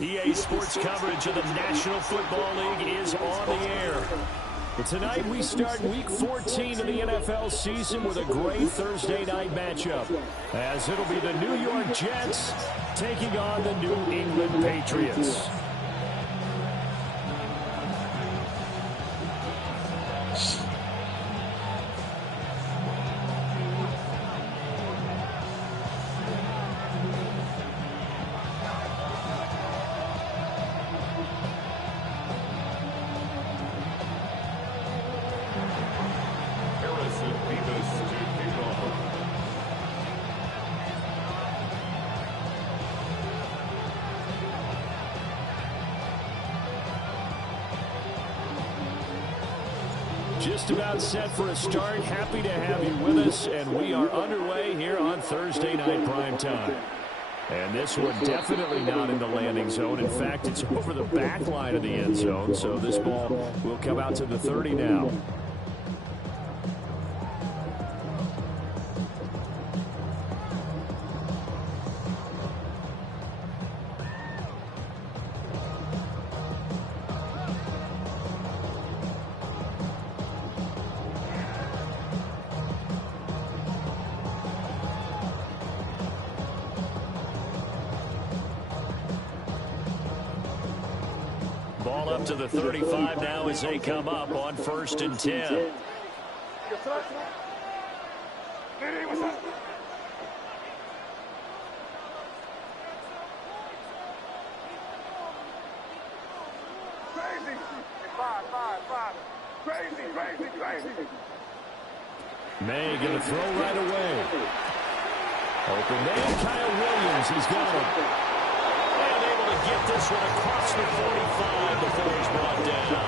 EA Sports coverage of the National Football League is on the air. And tonight we start Week 14 of the NFL season with a great Thursday night matchup, as it'll be the New York Jets taking on the New England Patriots. Just about set for a start. Happy to have you with us, and we are underway here on Thursday Night Primetime. And this one definitely not in the landing zone. In fact, it's over the back line of the end zone, so this ball will come out to the 30 now. Ball up to the 35 now as they come up on 1st and 10. May going to throw right away. Open man, Kyle Williams, he's got him. And able to get this one across the 45 before he's brought down.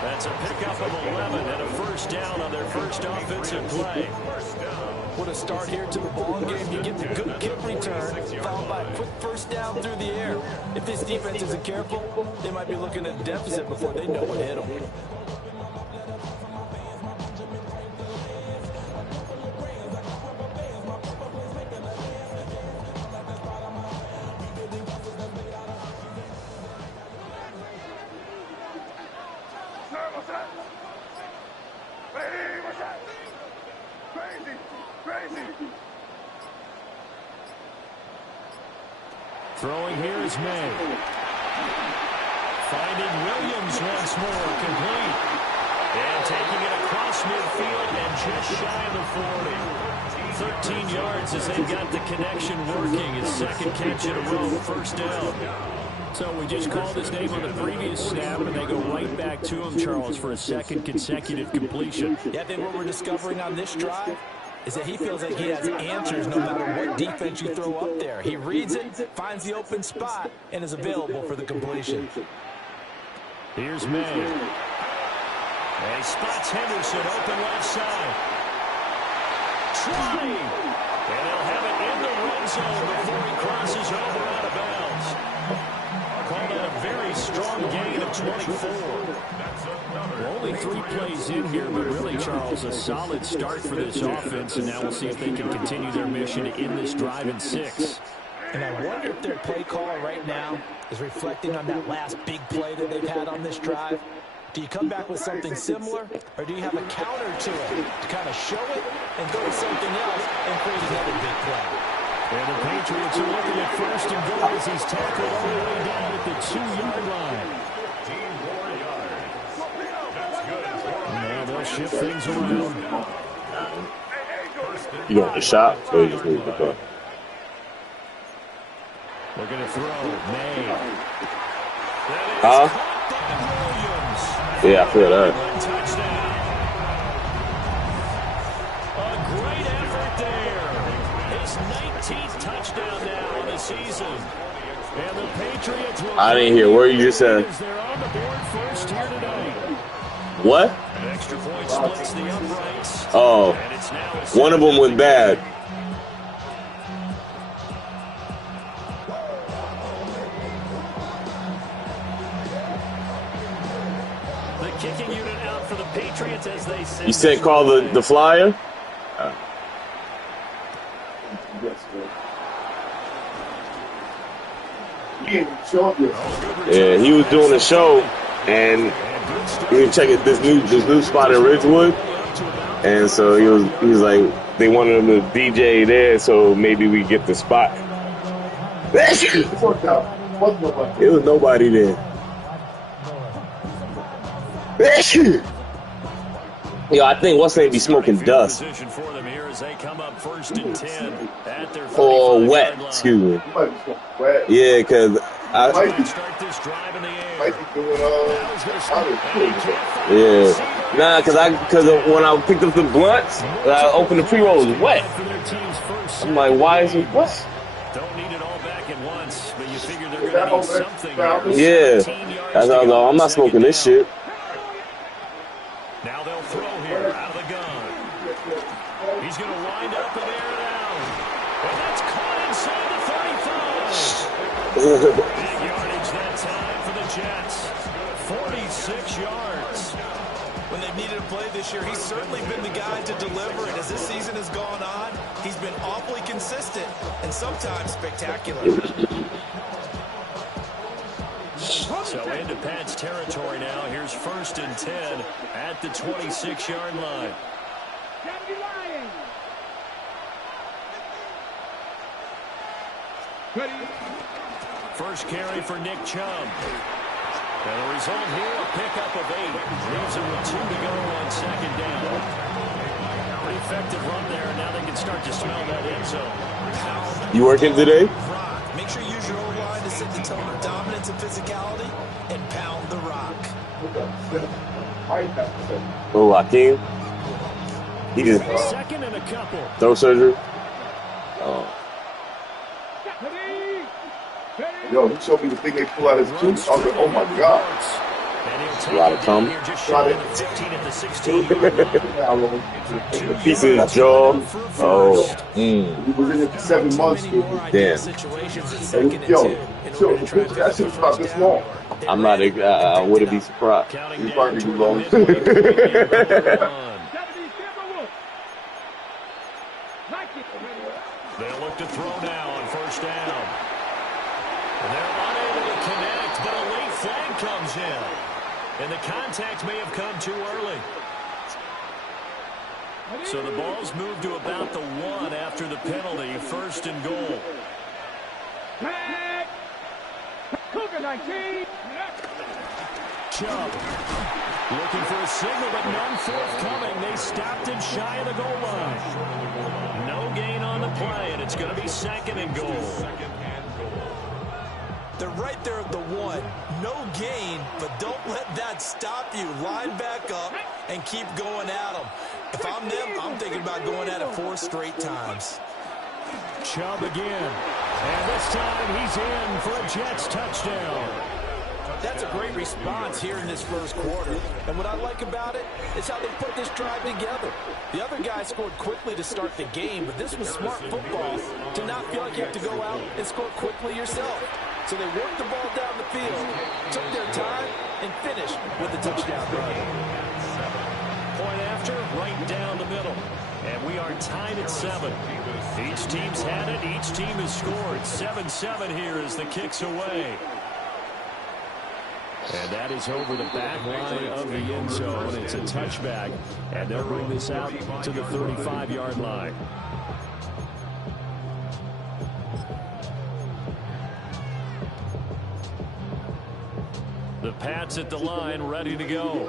That's a pickup of 11 and a first down on their first offensive play. What a start here to the ball game. You get the good kick return, followed by a quick first down through the air. If this defense isn't careful, they might be looking at a deficit before they know what hit them. Throwing here is May. Finding Williams once more, complete. And taking it across midfield and just shy of the 40. 13 yards as they've got the connection working. His second catch in a row, first down. So we just called his name on the previous snap, and they go right back to him, Charles, for a second consecutive completion. Yeah, I think what we're discovering on this drive is that he feels like he has answers no matter what defense you throw up there. He reads it, finds the open spot, and is available for the completion. Here's May. And he spots Henderson open left side. Trying. And they'll have it in the red zone before he crosses over out of bounds. Call that a very strong gain of 24. Well, only 3 plays in here, but really, Charles, a solid start for this offense, and now we'll see if they can continue their mission to end this drive in 6. And I wonder if their play caller right now is reflecting on that last big play that they've had on this drive. Do you come back with something similar, or do you have a counter to it to kind of show it and go to something else and create another big play? And the Patriots are looking at first and goal as he's tackled all the way down at the 2-yard line. Now they'll shift things around. You want the shot, or you just need the ball? Looking to throw. May. Huh? Yeah, I feel that. Touchdown. A great effort there. His 19th touchdown now in the season. And the Patriots will I didn't hear what you just said. They're on the board first here tonight. What? An extra point splits the uprights. Oh. And it's now One of them went bad. kicking unit out for the Patriots as they send. You said call the flyer? Yeah, he was doing a show, and he was checking this new spot in Ridgewood, and so he was like, they wanted him to DJ there, so maybe we get the spot. It was nobody there. Yo, I think what's name be smoking dust. Or wet, excuse me. Yeah, because because when I picked up the blunts, I opened the pre-roll, it was wet. I'm like, why is it wet? Don't need it all back at once, but you figure they're going to need something. Yeah, that's how I go. I'm not smoking this shit. Now they'll throw here out of the gun. He's going to wind up and air it out. And that's caught inside the 35. Big yardage that time for the Jets. 46 yards. When they've needed a play this year, he's certainly been the guy to deliver it. As this season has gone on, he's been awfully consistent and sometimes spectacular. So into Pat's territory now. Here's 1st and 10 at the 26-yard line. First carry for Nick Chubb. And the result here, a pickup of 8. Leaves him with 2 to go on 2nd down. Pretty effective run there, and now they can start to smell that end zone. You working today? Make sure you use your O-line to set the tone of dominance and physicality and pound the rock. Oh, Hakeem. He just second and a couple. Throat surgery. Oh. Yo, he showed me the thing they pull out his tooth. I was like, oh my God. A lot of tongue. A piece of his jaw. Oh. He was in it for 7 months. Damn. Yo, that shit's about this long. I'm not, I wouldn't be surprised. He's probably too long. They'll look to throw now on 1st down. And they're unable to connect, but a late flag comes in. And the contact may have come too early. So the ball's moved to about the 1 after the penalty. 1st and goal. Chubb looking for a signal, but none forthcoming. They stopped him shy of the goal line. No gain on the play, and it's going to be 2nd and goal. They're right there at the 1. No gain, but don't let that stop you. Line back up and keep going at them. If I'm them, I'm thinking about going at it 4 straight times. Chubb again. And this time he's in for a Jets touchdown. That's a great response here in this 1st quarter. And what I like about it is how they put this drive together. The other guy scored quickly to start the game, but this was smart football to not feel like you have to go out and score quickly yourself. So they worked the ball down the field, took their time, and finished with a touchdown run. Point after, right down the middle. And we are tied at 7. Each team's had it. Each team has scored. 7-7 here as the kick's away. And that is over the back line of the end zone. It's a touchback. And they'll bring this out to the 35-yard line. The Pats at the line, ready to go.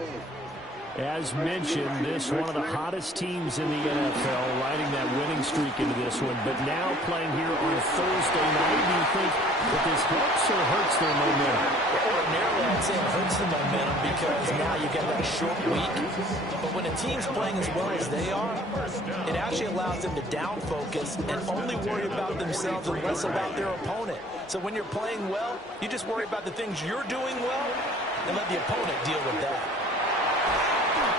As mentioned, this one of the hottest teams in the NFL, riding that winning streak into this one, but now playing here on a Thursday night. Do you think that this helps or hurts their momentum? Ordinarily, I'd say it hurts the momentum because now you get that short week. But when a team's playing as well as they are, it actually allows them to down focus and only worry about themselves and less about their opponent. So when you're playing well, you just worry about the things you're doing well and let the opponent deal with that.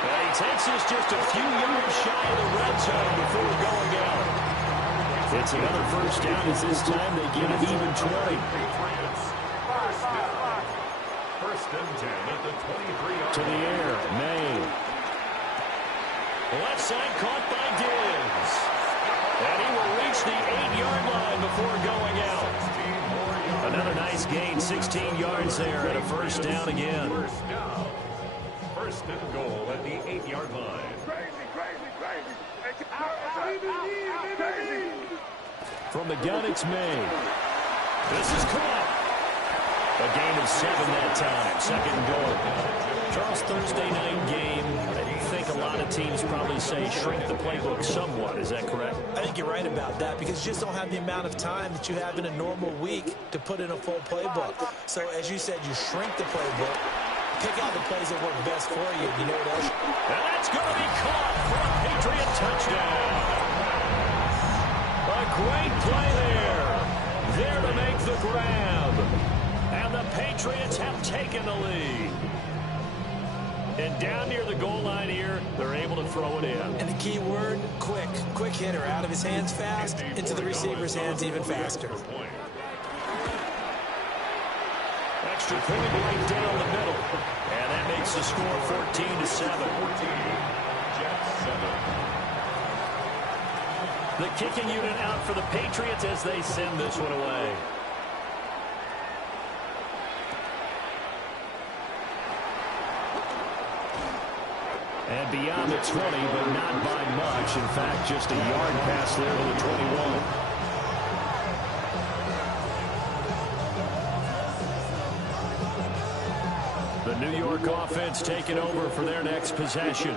He takes us just a few yards shy of the red zone before going out. It's another first down as this time they get an even 20. First and 10 at the 23-yard. To the air, May. Left side caught by Diggs. And he will reach the 8-yard line before going out. Another nice gain, 16 yards there, and a first down again. First and goal at the 8-yard line. From the gun, it's May. This is caught. A gain of 7 that time. Second and goal. Charles, Thursday night game. I think a lot of teams probably say shrink the playbook somewhat. Is that correct? I think you're right about that because you just don't have the amount of time that you have in a normal week to put in a full playbook. So, as you said, you shrink the playbook. Pick out the plays that work best for you. You know what else? And that's going to be caught for a Patriot touchdown. A great play there. There to make the grab. And the Patriots have taken the lead. And down near the goal line here, they're able to throw it in. And the key word, quick. Quick hitter. Out of his hands fast, into the receiver's hands even faster. Extra point right down the middle. And that makes the score 14-7. The kicking unit out for the Patriots as they send this one away. And beyond the 20, but not by much. In fact, just a yard pass there to the 21. The New York offense taking over for their next possession.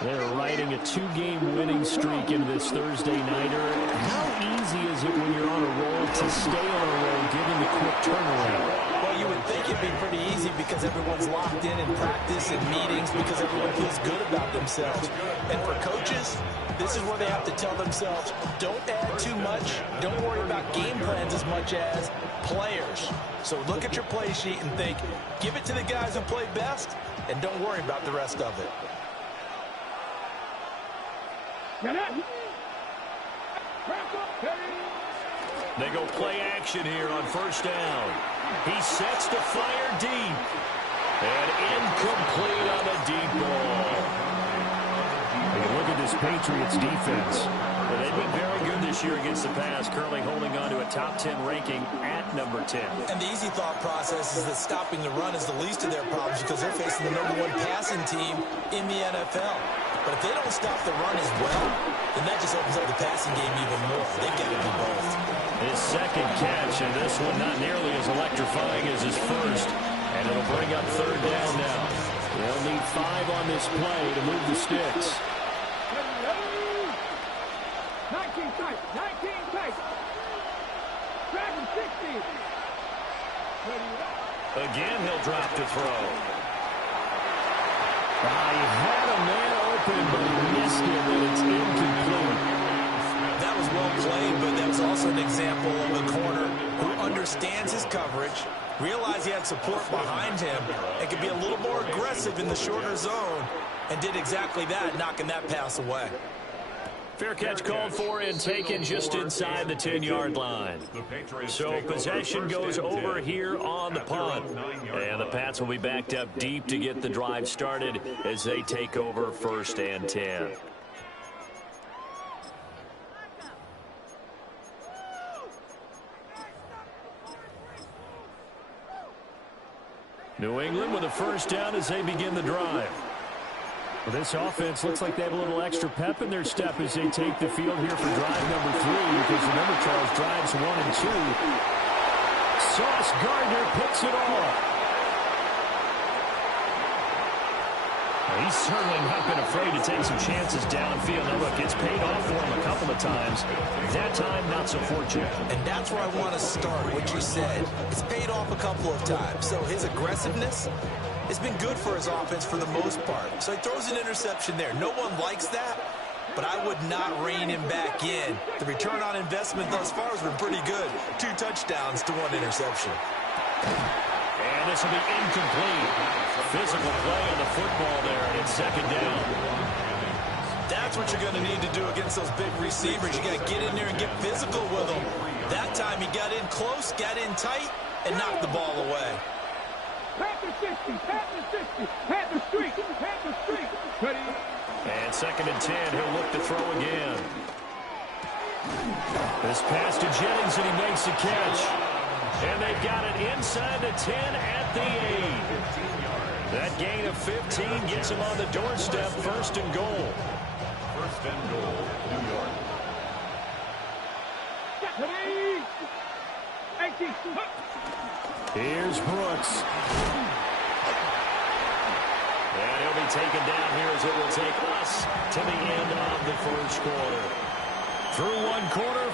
They're riding a 2-game winning streak into this Thursday nighter. How easy is it when you're on a roll to stay on a roll given the quick turnaround? Well, you would think it'd be pretty easy because everyone's locked in practice and meetings because everyone feels good about themselves. And for coaches, this is where they have to tell themselves, don't add too much, don't worry about game plans as much as players. So look at your play sheet and think, give it to the guys who play best, and don't worry about the rest of it. They go play action here on first down. He sets to fire deep. And incomplete on the deep ball. Look at this Patriots defense. Well, they've been very good this year against the pass, currently holding on to a top 10 ranking at number 10. And the easy thought process is that stopping the run is the least of their problems because they're facing the #1 passing team in the NFL. But if they don't stop the run as well, then that just opens up the passing game even more. They've got to do both. His second catch, and this one not nearly as electrifying as his first. And it'll bring up third down now. They'll need 5 on this play to move the sticks. 19 tight. Dragon 60. Again, he'll drop to throw. He had a man open, but he missed it, and it's incomplete. That was well played, but that was also an example of a corner who understands his coverage, realized he had support behind him, and could be a little more aggressive in the shorter zone, and did exactly that, knocking that pass away. Fair catch called for and taken just inside the 10-yard line. So possession goes over here on the punt. And the Pats will be backed up deep to get the drive started as they take over 1st and 10. New England with a 1st down as they begin the drive. Well, this offense looks like they have a little extra pep in their step as they take the field here for drive number 3, because remember, Charles, drives 1 and 2. Sauce Gardner picks it off. He's certainly not been afraid to take some chances downfield. Now, look, it's paid off for him a couple of times. That time, not so fortunate. And that's where I want to start, what you said. It's paid off a couple of times. So his aggressiveness, it's been good for his offense for the most part. So he throws an interception there. No one likes that, but I would not rein him back in. The return on investment thus far has been pretty good. 2 touchdowns to 1 interception. And this will be incomplete. Physical play on the football there, and it's 2nd down. That's what you're going to need to do against those big receivers. You got to get in there and get physical with them. That time he got in close, got in tight, and knocked the ball away. Panther 60, Panther 60, Panther streak, Panther streak. Ready? And 2nd and 10, he'll look to throw again. This pass to Jennings, and he makes the catch. And they've got it inside the 10 at the 8. That gain of 15 gets him on the doorstep, 1st and goal. 1st and goal, New York. Ready? 18. Here's Brooks. And he'll be taken down here as it will take us to the end of the 1st quarter. Through 1 quarter,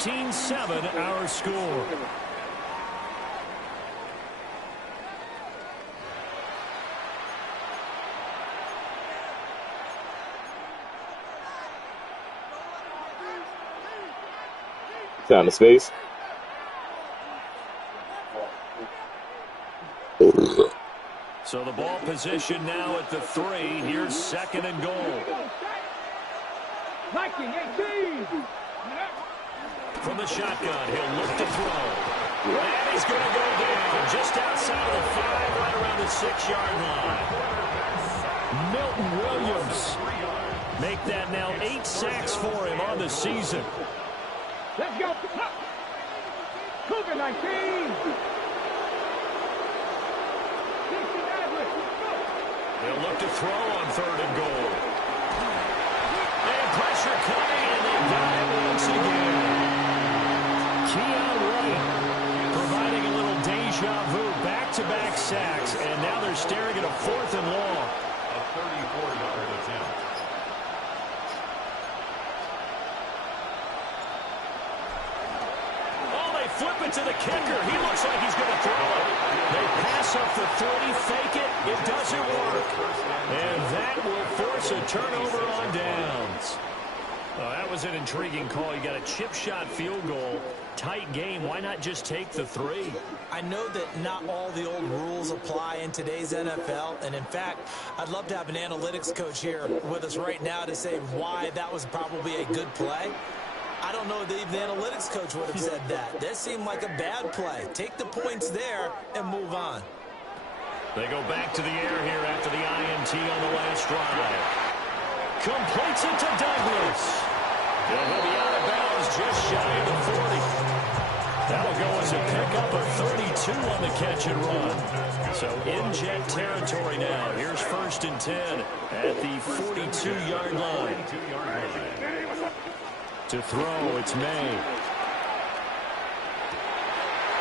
14-7 our score. Down the space. So the ball position now at the 3. Here's 2nd and goal. 19, 18. From the shotgun, he'll look to throw. And he's going to go down just outside of the 5, right around the 6-yard line. Milton Williams make that now 8 sacks for him on the season. Let's go. Cougar 19. They'll look to throw on 3rd and goal. And pressure coming, and they got it once again. Keon Wright providing a little deja vu, back-to-back sacks, and now they're staring at a 4th and long. A 34-yard attempt. Flip it to the kicker. He looks like he's going to throw it. They pass up the 30, fake it. It doesn't work. And that will force a turnover on downs. Well, that was an intriguing call. You got a chip shot field goal. Tight game. Why not just take the 3? I know that not all the old rules apply in today's NFL, and in fact, I'd love to have an analytics coach here with us right now to say why that was probably a good play. I don't know that even the analytics coach would have said that. That seemed like a bad play. Take the points there and move on. They go back to the air here after the INT on the last drive. Completes it to Douglas. He'll be out of bounds just shy of the 40. That'll go as a pickup of 32 on the catch and run. So in jet territory now. Here's 1st and 10 at the 42-yard line. To throw, it's May.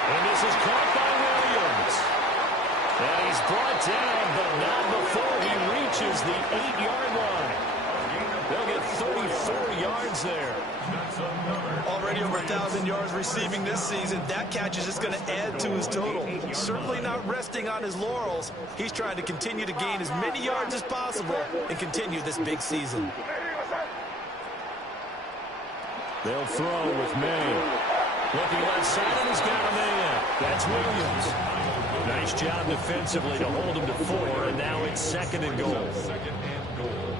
And this is caught by Williams. And he's brought down, but not before he reaches the 8-yard line. They'll get 34 yards there. Already over 1,000 yards receiving this season. That catch is just going to add to his total. Certainly not resting on his laurels. He's trying to continue to gain as many yards as possible and continue this big season. They'll throw with May. Looking left side, and he's got a man. That's Williams. Nice job defensively to hold him to 4, and now it's 2nd and goal. 2nd and goal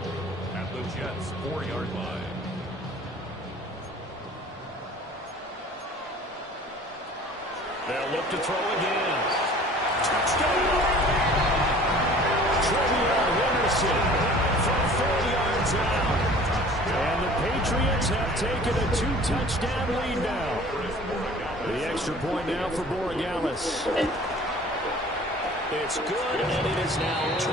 at the Jets' 4-yard line. They'll look to throw again. Touchdown! Trevion Henderson from 4 yards out. And the Patriots have taken a 2-touchdown lead now. The extra point now for Borregales. It's good, and it is now 21-7.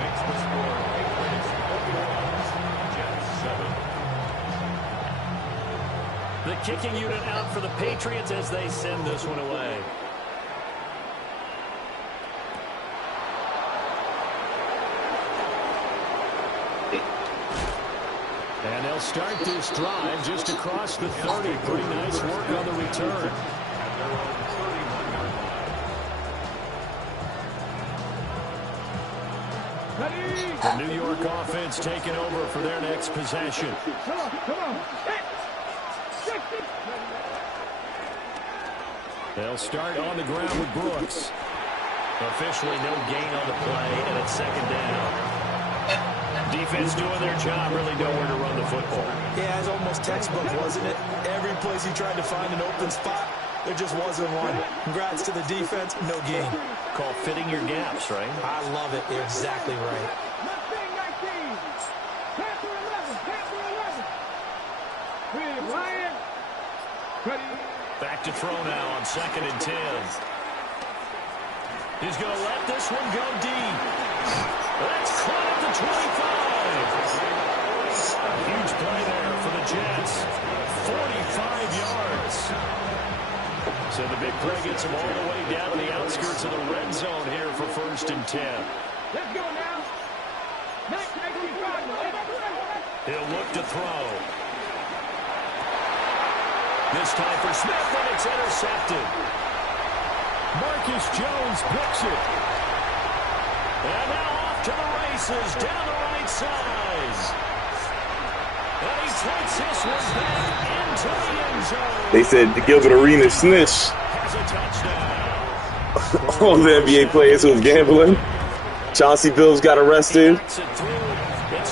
Makes the score Patriots 41, Jets 7. The kicking unit out for the Patriots as they send this one away. And they'll start this drive just across the 30. Pretty nice work on the return. The New York offense taking over for their next possession. Come on. They'll start on the ground with Brooks. Officially no gain on the play, and it's second down. Defense doing their job, really nowhere to run the football. Yeah, it's almost textbook, wasn't it? Every place he tried to find an open spot, there just wasn't one. Congrats to the defense, no gain. Called fitting your gaps, right? I love it. You're exactly right. Mustang 19. Panther 11. Ryan. Ready. Back to throw now on 2nd and 10. He's going to let this one go deep. That's caught at the 25. Huge play there for the Jets. 45 yards. So the big play gets him all the way down to the outskirts of the red zone here for 1st and 10. Let's go now. He'll look to throw. This time for Smith, and it's intercepted. Marcus Jones picks it. And now off to the races down the right side. And he takes this one back into the end zone. They said the Gilbert Arenas snitch. Has a touchdown. All the NBA players who was gambling. Chauncey Billups got arrested. It's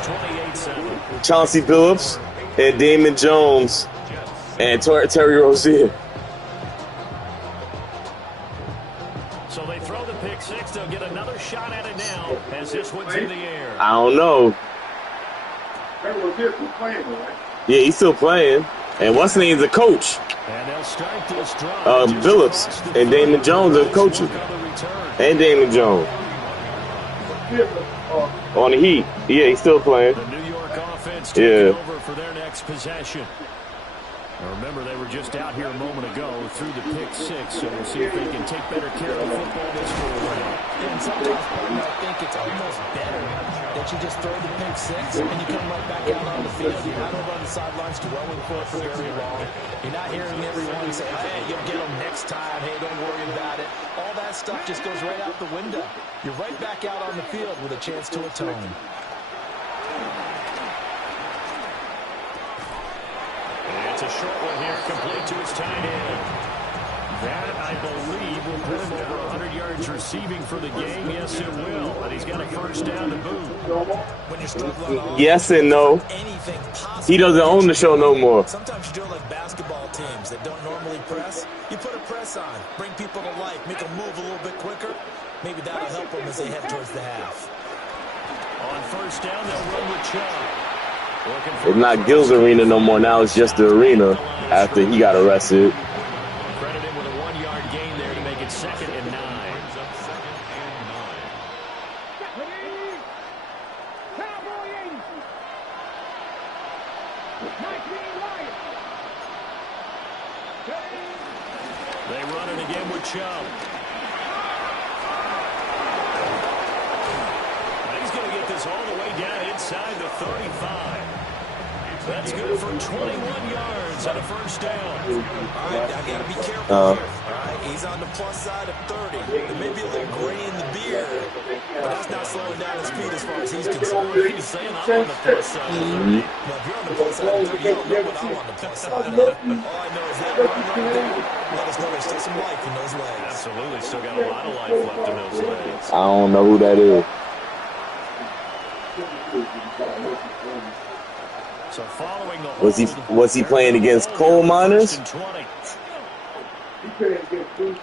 28-7. Chauncey Billups and Damon Jones and Terry Rozier. So they throw the pick six. They'll get another shot at it now as this one's in the air. I don't know. Yeah, he's still playing. And what's his name's a coach? And they'll start this drive. Billups and Damon Jones are coaching. And Damon Jones. On the Heat. Yeah, he's still playing. The New York offense taking over for their next possession. Now remember, they were just out here a moment ago through the pick six, so we'll see if they can take better care of the football this go around. And sometimes I think it's almost better that you just throw the pick six and you come right back out on the field. You're not over on the sidelines dwelling for it for very long. You're not hearing everyone say, hey, you'll get them next time. Hey, don't worry about it. All that stuff just goes right out the window. You're right back out on the field with a chance to atone. It's a short one here, complete to his tight end. That, I believe, will put him over 100 yards receiving for the game. Yes, it will. And he's got a first down to boot. When you're struggling on yes and no. anything possible, He doesn't own the show no more. sometimes you do it like basketball teams that don't normally press. You put a press on, bring people to life, make them move a little bit quicker. Maybe that'll help them as they head towards the half. On first down, they'll run with Chubb. It's not Gil's arena no more. Now it's just the arena after he got arrested. Credit him with a 1-yard gain there to make it 2nd and 9. Cowboy 80. 19 Lions. They run it again with Chubb. And he's going to get this all the way down inside the 35. That's good for 21 yards on a first down. All right, I got to be careful here. All right, he's on the plus side of 30. There may be a little gray in the beard, but that's not slowing down his speed as far as he's concerned. He's saying I'm on the plus side. Now, if you're on the plus side of 30, you don't know what I'm on the plus side of. All I know is that run right there let us know there's still some life in those legs. Absolutely, still got a lot of life left in those legs. I don't know who that is. So following the Was he playing against coal miners? He couldn't get through to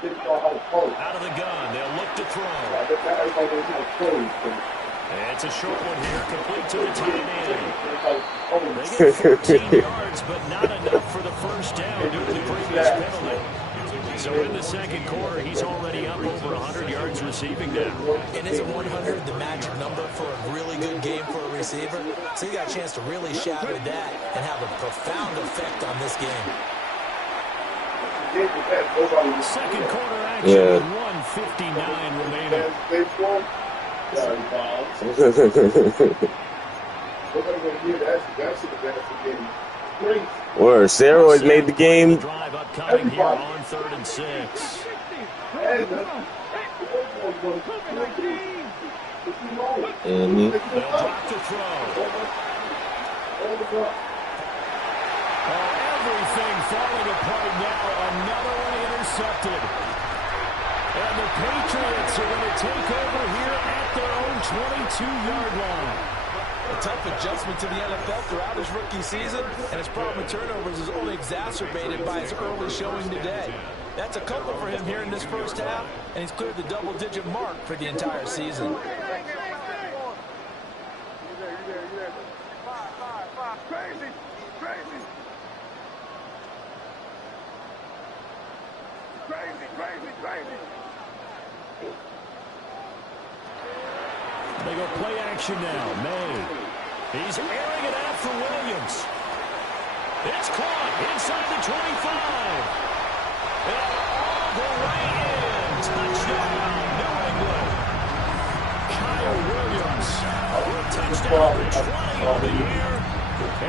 didn't know how to close. Out of the gun, they'll look to throw. Everybody knows how to close. It's a short one here, complete to the tight end. They get 14 yards, but not enough for the first down due to the previous penalty. So in the second quarter, he's already up over 100 yards receiving now. And isn't 100 the magic number for a really good game for a receiver? So you got a chance to really shatter that and have a profound effect on this game. Second quarter action, 1:59 remaining. Or steroids made the game. Drive upcoming here on 3rd and 6. Mm-hmm. They'll drop to throw. Everything falling apart now. Another one intercepted. And the Patriots are going to take over here at their own 22-yard line. A tough adjustment to the NFL throughout his rookie season, and his problem with turnovers is only exacerbated by his early showing today. That's a couple for him here in this first half, and he's cleared the double-digit mark for the entire season. They go play action now. May. He's airing it out for Williams. It's caught inside the 25. And all the way in. Touchdown, New England. Kyle Williams with touchdown number 20 on the year.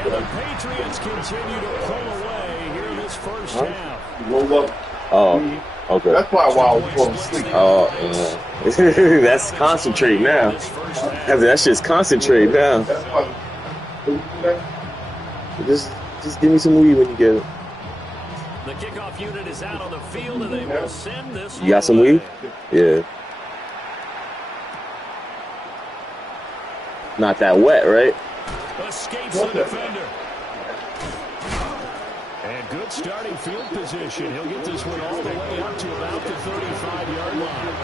And the Patriots continue to pull away here this first half. Oh, okay. That's probably why I was falling asleep. Oh, yeah. That's concentrate now. That shit's concentrate now. Just give me some weed when you get it. The kickoff unit is out on the field, and they will send this. You got some weed? Yeah. Not that wet, right? Escapes the defender. And good starting field position. He'll get this one all the way up to about the 35-yard line.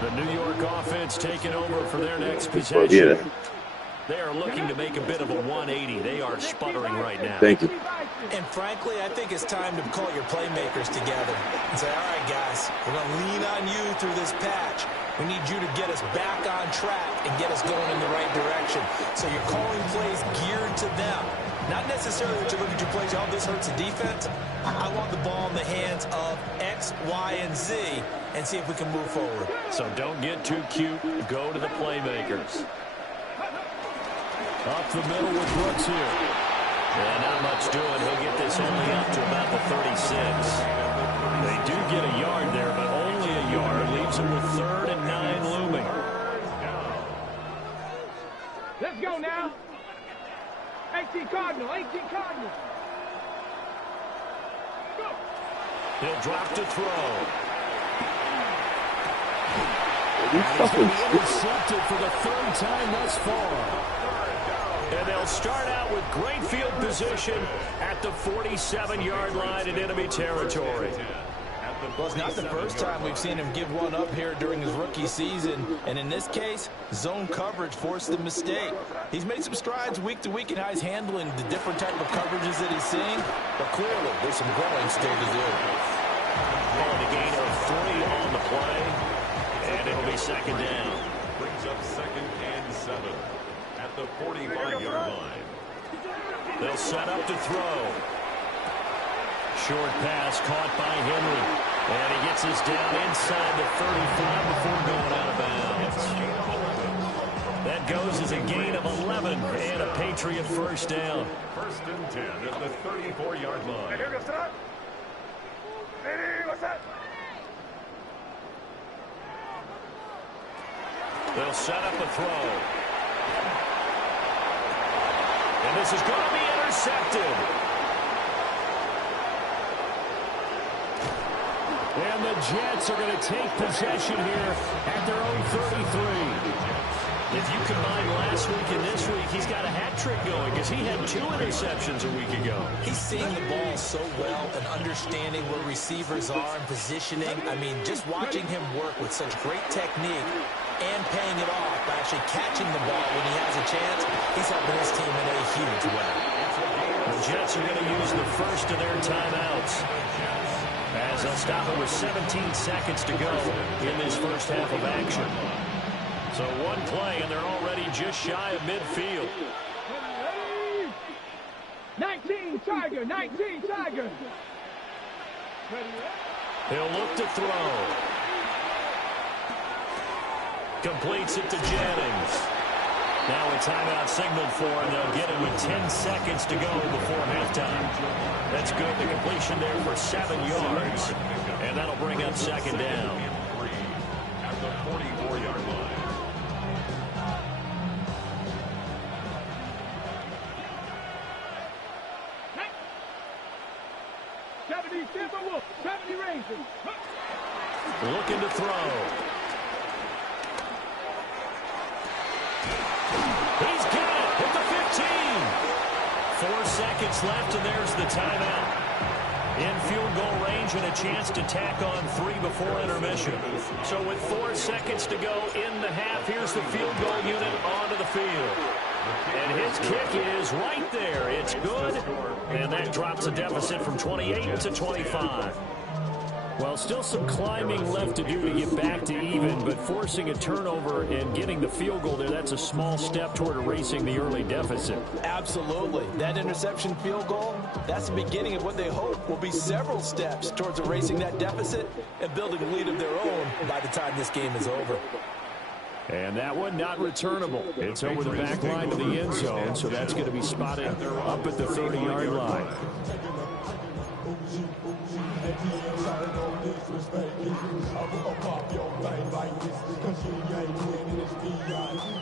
The New York offense taking over for their next possession. Yeah. They are looking to make a bit of a 180. They are sputtering right now. Thank you. And frankly, I think it's time to call your playmakers together and say, all right, guys, we're going to lean on you through this patch. We need you to get us back on track and get us going in the right direction. So you're calling plays geared to them. Not necessarily that you look at your plays, oh, this hurts the defense. I want the ball in the hands of X, Y, and Z and see if we can move forward. So don't get too cute. Go to the playmakers. Up the middle with Brooks here. And not much doing. He'll get this only up to about the 36. They do get a yard there, but only a yard. Leaves him with 3rd and 9 looming. Let's go now. 18 Cardinal, 18 Cardinal. Go. He'll drop to throw. You And he's going to fucking be intercepted for the 3rd time thus far. And they'll start out with great field position at the 47-yard line in enemy territory. Well, it's not the first time we've seen him give one up here during his rookie season. And in this case, zone coverage forced the mistake. He's made some strides week to week in how he's handling the different type of coverages that he's seeing. But clearly, there's some growing still to do. And a gain of 3 on the play. And it'll be 2nd down. Brings up 2nd and 7 at the 45-yard line. They'll set up to throw. Short pass caught by Henry. And he gets us down inside the 35 before going out of bounds. That goes as a gain of 11 and a Patriot first down. 1st and 10 at the 34-yard line. They'll set up a throw. And this is going to be intercepted. And the Jets are going to take possession here at their own 33. If you combine last week and this week, he's got a hat trick going because he had 2 interceptions a week ago. He's seeing the ball so well and understanding where receivers are and positioning. I mean, just watching him work with such great technique and paying it off by actually catching the ball when he has a chance, he's helping his team in a huge way. The Jets are going to use the first of their timeouts as they'll stop it with 17 seconds to go in this first half of action. So one play, and they're already just shy of midfield. 19 Tiger, 19 Tiger. He'll look to throw. Completes it to Jennings. Now a timeout signaled for, and they'll get it with 10 seconds to go before halftime. That's good. The completion there for 7 yards, and that'll bring up second down. At the 44-yard line. 70 Rangers. Looking to throw. He's got it at the 15. 4 seconds left, and there's the timeout. In field goal range and a chance to tack on 3 before intermission. So with 4 seconds to go in the half, here's the field goal unit onto the field. And his kick is right there. It's good. And that drops the deficit from 28 to 25. Well, still some climbing left to do to get back to even, but forcing a turnover and getting the field goal there, that's a small step toward erasing the early deficit. Absolutely. That interception field goal, that's the beginning of what they hope will be several steps towards erasing that deficit and building a lead of their own by the time this game is over. And that one not returnable. It's over the back line to the end zone, so that's going to be spotted up at the 30-yard line.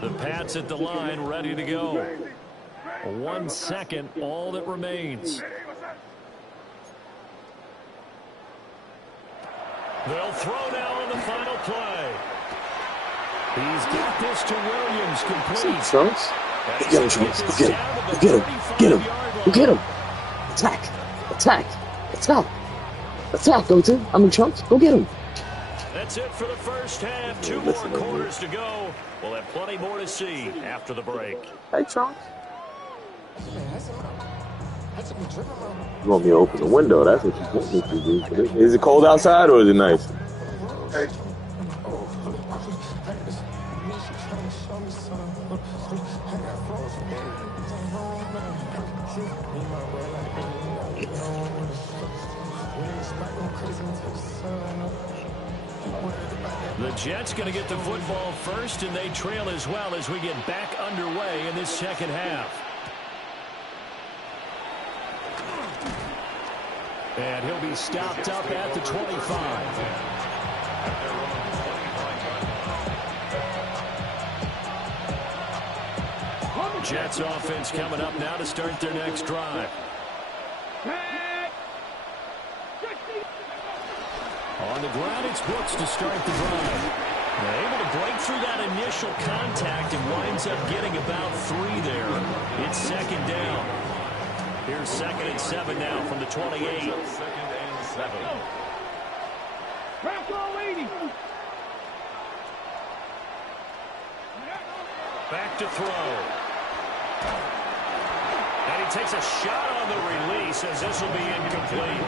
The Pats at the line, ready to go. 1 second, all that remains. They'll throw now in the final play. He's got this to Williams, complete. Trunks? Go get him, Trunks. Go get him. Go get him. Get him. Go get him. Attack. Attack. Attack. Attack, go-to. Trunks. Go get him. That's it for the first half. 2 more quarters to go. We'll have plenty more to see after the break. Hey, Trunks. You want me to open the window? That's what you want me to do. Is it cold outside or is it nice? Hey. The Jets going to get the football first, and they trail as well as we get back underway in this second half. And he'll be stopped up at the 25. Jets offense coming up now to start their next drive. On the ground, it's Brooks to start the drive. They're able to break through that initial contact and winds up getting about 3 there. It's second down. Here's 2nd and 7 now from the 28. 2nd and 7. Back to throw. And he takes a shot on the release as this will be incomplete.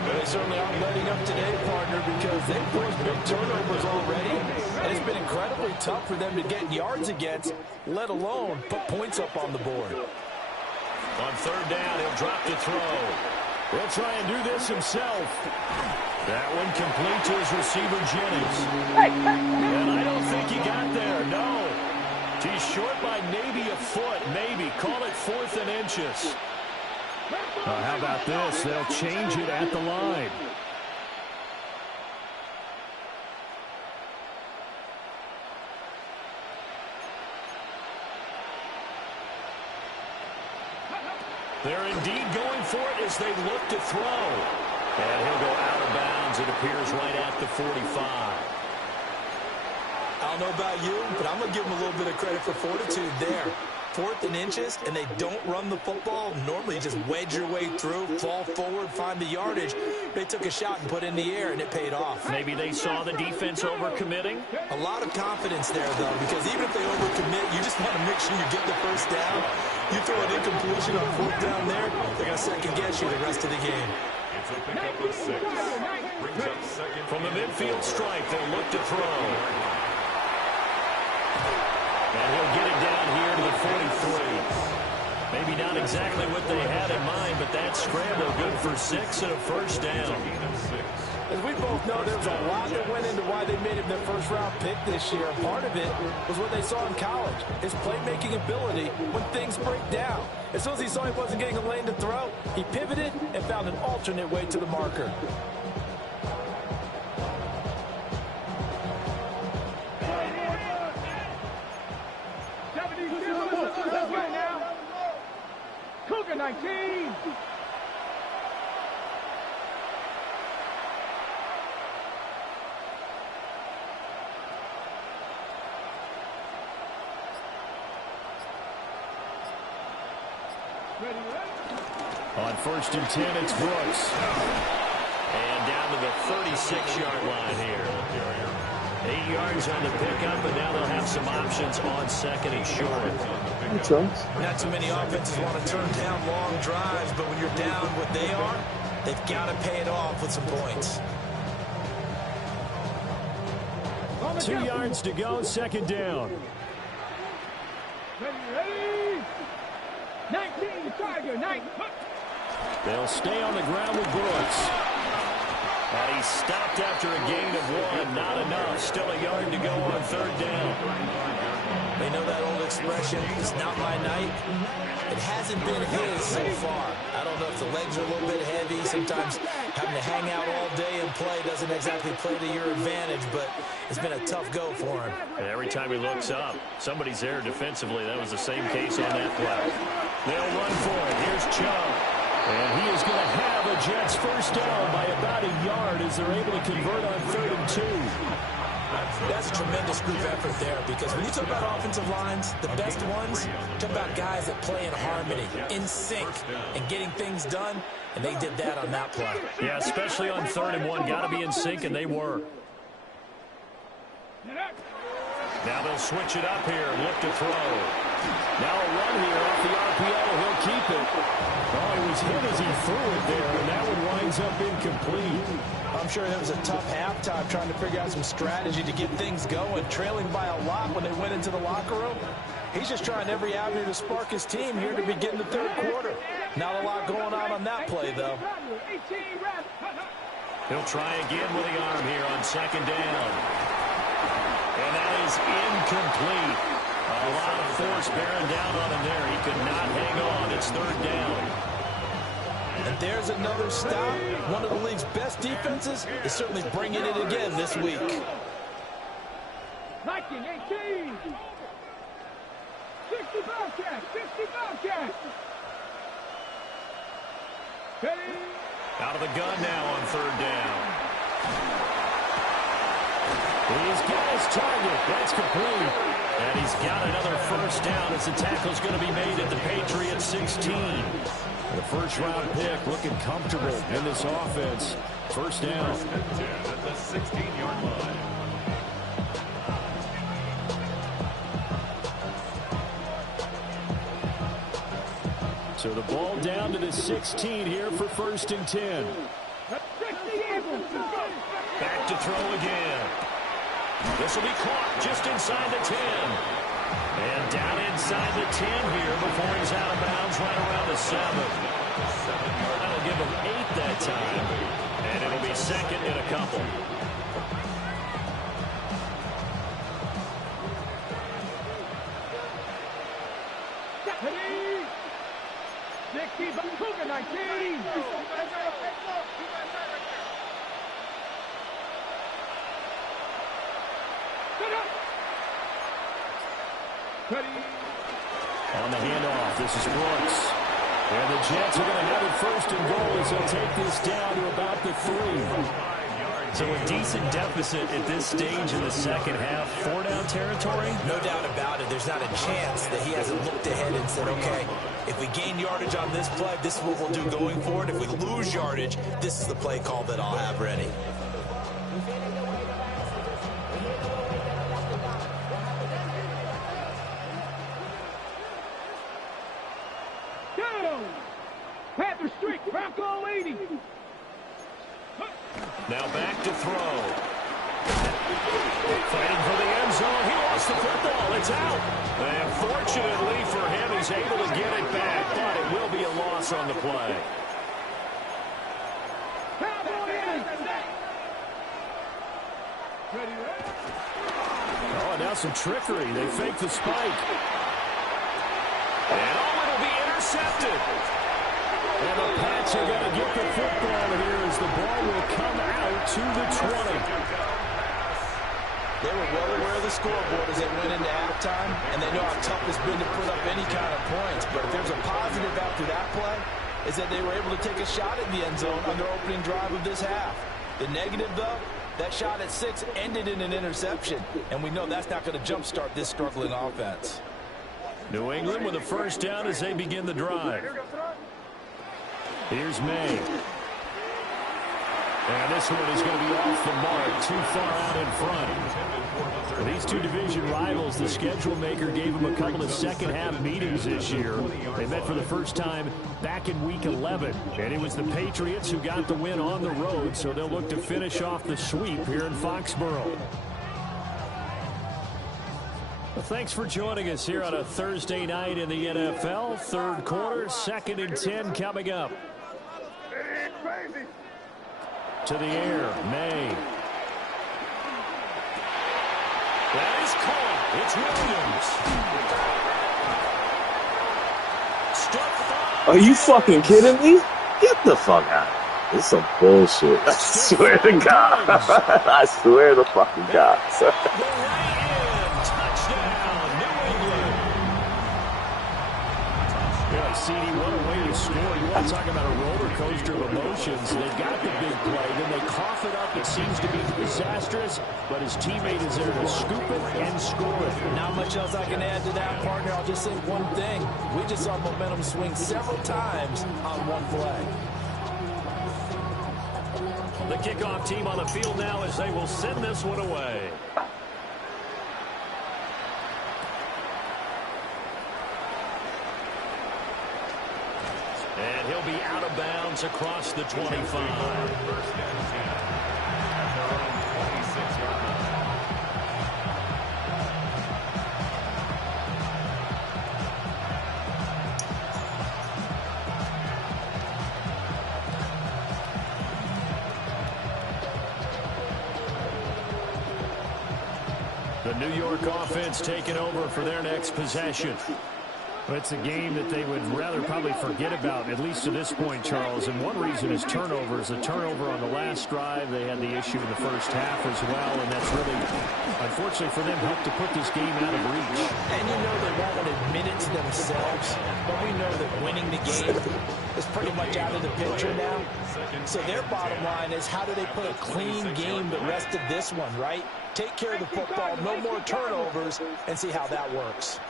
They certainly aren't letting up today, partner, because they've forced big turnovers already, and it's been incredibly tough for them to get yards against, let alone put points up on the board. On 3rd down, he'll drop to throw. He'll try and do this himself. That one complete to his receiver, Jennings. And I don't think he got there, no. He's short by maybe a foot, maybe. Call it 4th and inches. How about this? They'll change it at the line. They're indeed going for it as they look to throw. And he'll go out of bounds it appears right at the 45. I don't know about you, but I'm going to give them a little bit of credit for fortitude there. 4th and inches, and they don't run the football. Normally, you just wedge your way through, fall forward, find the yardage. They took a shot and put it in the air, and it paid off. Maybe they saw the defense overcommitting. A lot of confidence there, though, because even if they overcommit, you just want to make sure you get the first down. You throw an incompletion on 4th down there, they're going to second-guess you the rest of the game. It's a pickup of 6. Brings up second. From the midfield stripe, they'll look to throw. And he'll get it down here to the 43. Maybe not exactly what they had in mind, but that scramble good for 6 and a first down. As we both know, there's a lot that went into why they made him their first-round pick this year. Part of it was what they saw in college, his playmaking ability when things break down. As soon as he saw he wasn't getting a lane to throw, he pivoted and found an alternate way to the marker. Cougar 19. On 1st and 10, it's Brooks. And down to the 36-yard line here. 8 yards on the pickup, but now they'll have some options on 2nd and short. Not too many offenses want to turn down long drives, but when you're down what they are, they've got to pay it off with some points. 2 yards to go, 2nd down. Ready. 19, Tiger, 9. They'll stay on the ground with Brooks. And he stopped after a gain of 1. Not enough. Still a yard to go on 3rd down. They know that old expression, it's not my night. It hasn't been his so far. I don't know if the legs are a little bit heavy. Sometimes having to hang out all day and play doesn't exactly play to your advantage, but it's been a tough go for him. And every time he looks up, somebody's there defensively. That was the same case on that play. They'll run for it. Here's Chubb. And he is going to have a Jets first down by about a yard as they're able to convert on 3rd and 2. That's a tremendous group effort there, because when you talk about offensive lines, the best ones, talk about guys that play in harmony, in sync, and getting things done, and they did that on that play. Yeah, especially on 3rd and 1. Got to be in sync, and they were. Now they'll switch it up here and look to throw. Now a run here off the RPO. He'll keep it. Oh, he was hit as he threw it there, and that one winds up incomplete. I'm sure there was a tough halftime trying to figure out some strategy to get things going, trailing by a lot when they went into the locker room. He's just trying every avenue to spark his team here to begin the 3rd quarter. Not a lot going on that play, though. He'll try again with the arm here on 2nd down. And that is incomplete. A lot of force bearing down on him there. He could not hang on. It's 3rd down. And there's another stop. One of the league's best defenses is certainly bringing it again this week. 19, 18. 60 Bobcats, 60 Bobcats. Ready. Out of the gun now on 3rd down. He's got his target. That's complete. And he's got another first down as the tackle's going to be made at the Patriots 16. The first-round pick looking comfortable in this offense. First down. At the 16-yard line. So the ball down to the 16 here for 1st and 10. Back to throw again. This will be caught just inside the 10. And down inside the 10 here before he's out of bounds right around the 7. That'll give him 8 that time. And it'll be 2nd and a couple. Ready. 60 Cougar 19. Ready. On the handoff, this is Brooks. And the Jets are going to have it 1st and goal as they'll take this down to about the 3. So a decent deficit at this stage in the second half. 4-down territory? No doubt about it. There's not a chance that he hasn't looked ahead and said, okay, if we gain yardage on this play, this is what we'll do going forward. If we lose yardage, this is the play call that I'll have ready. Panther streak, Rocco leading. Now back to throw. Fighting for the end zone. He lost the football. It's out. And fortunately for him, he's able to get it back, but it will be a loss on the play. Oh, now some trickery. They fake the spike. And it'll be intercepted. And the Pats are going to get the football here as the ball will come out to the 20. They were well aware of the scoreboard as they went into halftime, and they know how tough it's been to put up any kind of points. But if there's a positive after that play, is that they were able to take a shot at the end zone on their opening drive of this half. The negative, though, that shot at 6 ended in an interception, and we know that's not going to jumpstart this struggling offense. New England with a first down as they begin the drive. Here's May. And this one is going to be off the mark, too far out in front. For these two division rivals, the schedule maker gave them a couple of second-half meetings this year. They met for the first time back in Week 11, and it was the Patriots who got the win on the road, so they'll look to finish off the sweep here in Foxborough. Well, thanks for joining us here on a Thursday night in the NFL. Third quarter, 2nd and 10 coming up. To the air, May. That is caught. It's Williams. Are you fucking kidding me? Get the fuck out. This is some bullshit. I swear to God. I swear to fucking God. CD, what a way to score. You want to talk about a roller coaster of emotions. They've got the big play, then they cough it up. It seems to be disastrous, but his teammate is there to scoop it and score it. Not much else I can add to that, partner. I'll just say one thing. We just saw momentum swing several times on one play. The kickoff team on the field now as they will send this one away. And he'll be out of bounds across the 25. The New York offense taking over for their next possession. It's a game that they would rather probably forget about, at least to this point, Charles. And one reason is turnovers. A turnover on the last drive. They had the issue in the first half as well, and that's really, unfortunately for them, helped to put this game out of reach. And you know they won't admit it to themselves, but we know that winning the game is pretty much out of the picture now. So their bottom line is, how do they play a clean game the rest of this one, right? Take care of the football, no more turnovers, and see how that works.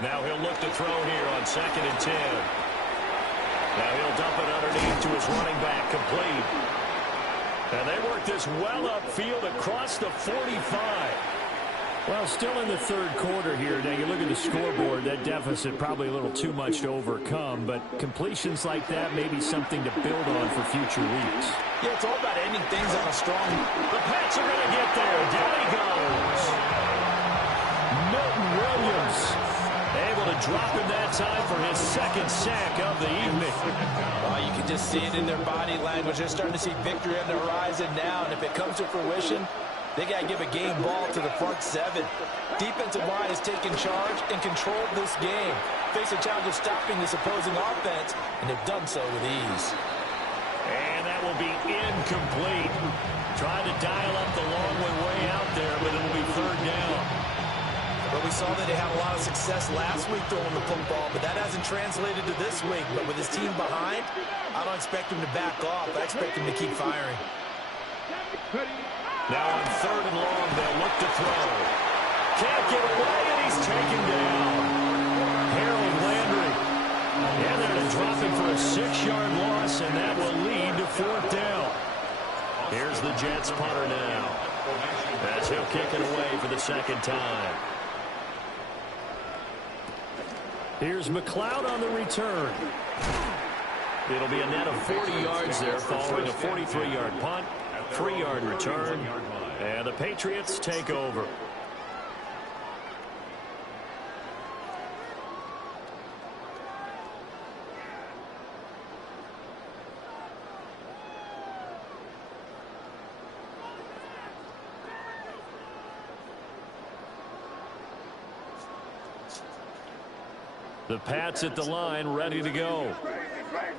Now he'll look to throw here on 2nd and 10. Now he'll dump it underneath to his running back, complete. And they work this well upfield across the 45. Well, still in the third quarter here. Now you look at the scoreboard, that deficit probably a little too much to overcome, but completions like that may be something to build on for future weeks. Yeah, it's all about ending things on a strong... The Pats are going to get there. Down he goes. Milton Williams able to drop him that time for his 2nd sack of the evening. You can just see it in their body language. They're starting to see victory on the horizon now, and if it comes to fruition, they got to give a game ball to the front 7. Defensive line has taken charge and controlled this game. Face a challenge of stopping this opposing offense, and they've done so with ease. And that will be incomplete. Trying to dial up the long way out there, but it'll be 3rd down. Well, we saw that they had a lot of success last week throwing the football, but that hasn't translated to this week. But with his team behind, I don't expect him to back off. I expect him to keep firing. Now on 3rd and long, they'll look to throw. Can't get away, and he's taken down. Harold Landry. And they're going to drop him for a 6-yard loss, and that will lead to 4th down. Here's the Jets punter now, as he'll kick it away for the 2nd time. Here's McLeod on the return. It'll be a net of 40 yards there following a 43-yard punt, 3-yard return, and the Patriots take over. The Pats at the line, ready to go.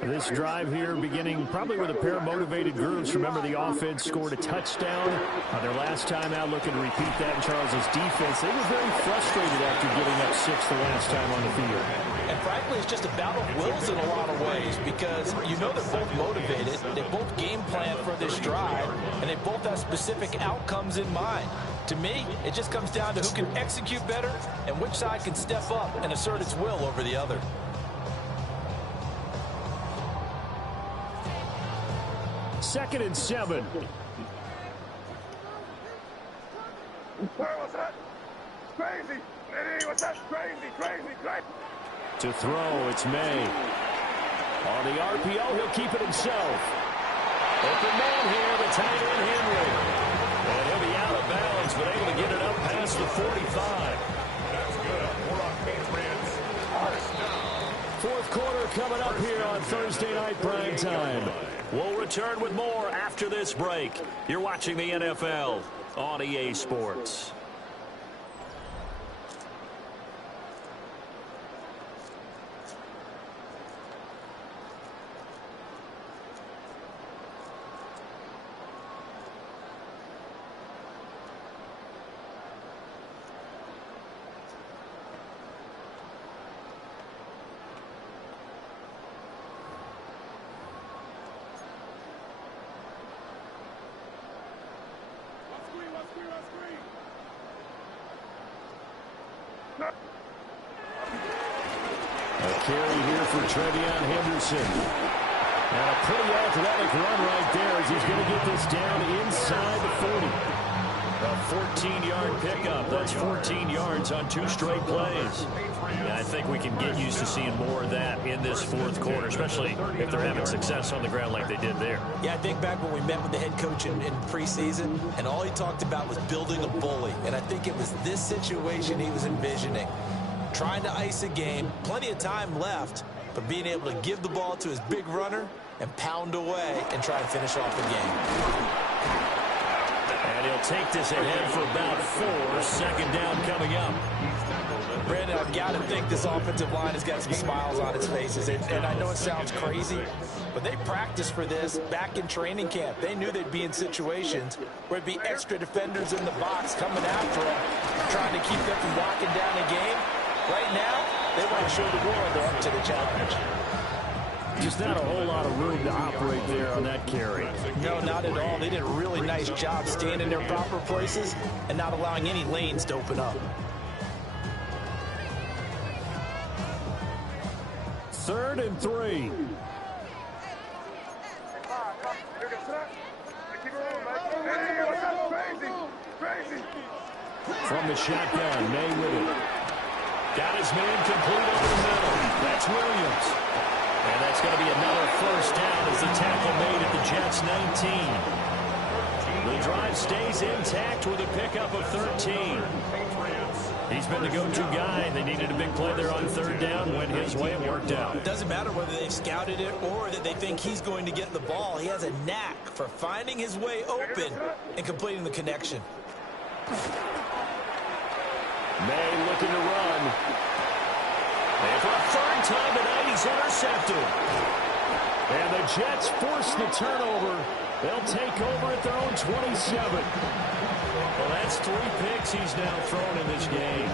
This drive here beginning probably with a pair of motivated groups. Remember, the offense scored a touchdown on their last time out, looking to repeat that in Charles's defense. They were very frustrated after giving up 6 the last time on the field. And frankly, it's just a battle of wills in a lot of ways because you know they're both motivated. They both game plan for this drive, and they both have specific outcomes in mind. To me, it just comes down to who can execute better and which side can step up and assert its will over the other. Second and 7. What's that? Crazy. What's that? Crazy. To throw, it's May. On the RPO, he'll keep it himself. Open man here, the tight end Henry. And he'll be out of bounds, but able to get it up past the 45. That's good. More on Patriots. Fourth quarter coming up here on Thursday Night Prime Time. We'll return with more after this break. You're watching the NFL on EA Sports. Carry here for Trevion Henderson. And a pretty athletic run right there as he's going to get this down inside the 40. A 14-yard pickup. That's 14 yards on 2 straight plays. And I think we can get used to seeing more of that in this fourth quarter, especially if they're having success on the ground like they did there. Yeah, I think back when we met with the head coach in preseason, and all he talked about was building a bully. And I think it was this situation he was envisioning. Trying to ice a game, plenty of time left, but being able to give the ball to his big runner and pound away and try to finish off the game. And he'll take this ahead for about 4. Second down coming up. Brandon, I've got to think this offensive line has got some smiles on its faces. And I know it sounds crazy, but they practiced for this back in training camp. They knew they'd be in situations where it'd be extra defenders in the box coming after them, trying to keep them from locking down a game. Right now, they want to show the world they're up to the challenge. Just not a whole lot of room to operate there on that carry. No, not at all. They did a really nice job staying in their proper places and not allowing any lanes to open up. 3rd and 3. From the shotgun, May with it. Got his man complete over the middle. That's Williams. And that's going to be another first down as the tackle made at the Jets' 19. The drive stays intact with a pickup of 13. He's been the go-to guy. They needed a big play there on 3rd down. Went his way and worked out. It doesn't matter whether they've scouted it or that they think he's going to get the ball. He has a knack for finding his way open and completing the connection. May looking to run. And for a 3rd time tonight, he's intercepted. And the Jets force the turnover They'll take over at their own 27. Well, that's 3 picks he's now thrown in this game.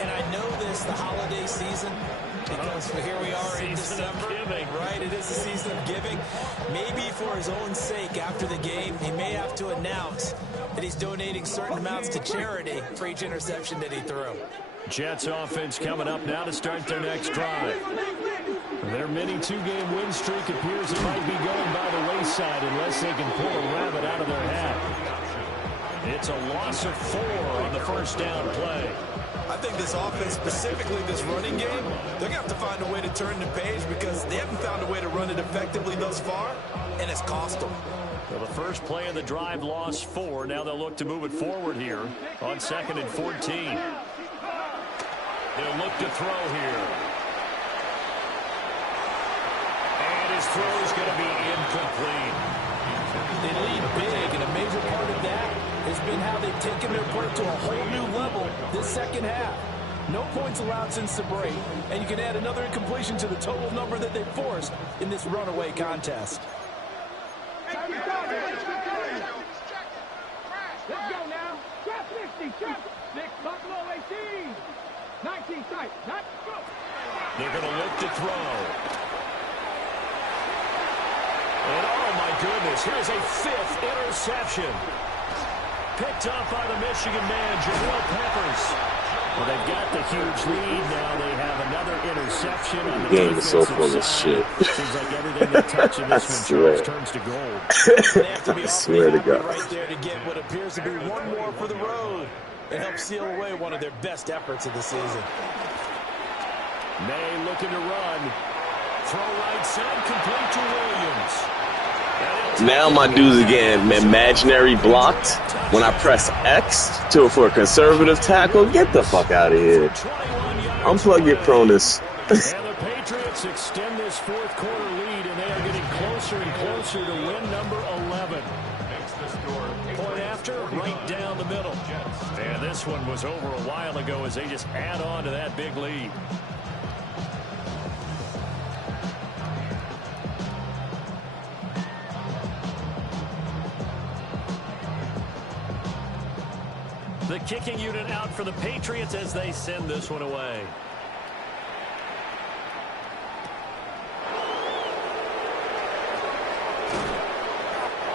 And I know this, the holiday season, because here we are in December, right? It is the season of giving. Maybe for his own sake after the game, he may have to announce that he's donating certain amounts to charity for each interception that he threw. Jets offense coming up now to start their next drive. Their mini 2-game win streak appears it might be going by the wayside unless they can pull a rabbit out of their hat. It's a loss of 4 on the first down play. I think this offense, specifically this running game, they're going to have to find a way to turn the page because they haven't found a way to run it effectively thus far, and it's cost them. Well, the first play of the drive lost 4. Now they'll look to move it forward here on 2nd and 14. They'll look to throw here. And his throw is going to be incomplete. They lead big, and a major part of that has been how they've taken their play to a whole new level this second half. No points allowed since the break, and you can add another incompletion to the total number that they forced in this runaway contest. Let's go now. Trap 60, trap 6, Buffalo 18. 19 sight, not go. They're going to look to throw. And oh my goodness, here's a 5th interception. Picked off by the Michigan man, Jabril Peppers. Well, they've got the huge lead. Now they have another interception on the game is so full of shit. Seems like everything they touch in this one turns to gold. They have to be I swear to God. right there to get what appears to be one more for the road and help seal away one of their best efforts of the season. May looking to run. Throw right side, complete to Williams. Now my dudes again, imaginary blocked. When I press X for a conservative tackle, get the fuck out of here. Unplug your pronus. And the Patriots extend this 4th quarter lead, and they are getting closer and closer to win number 11. Point after, right down the middle. And this one was over a while ago as they just add on to that big lead. The kicking unit out for the Patriots as they send this one away.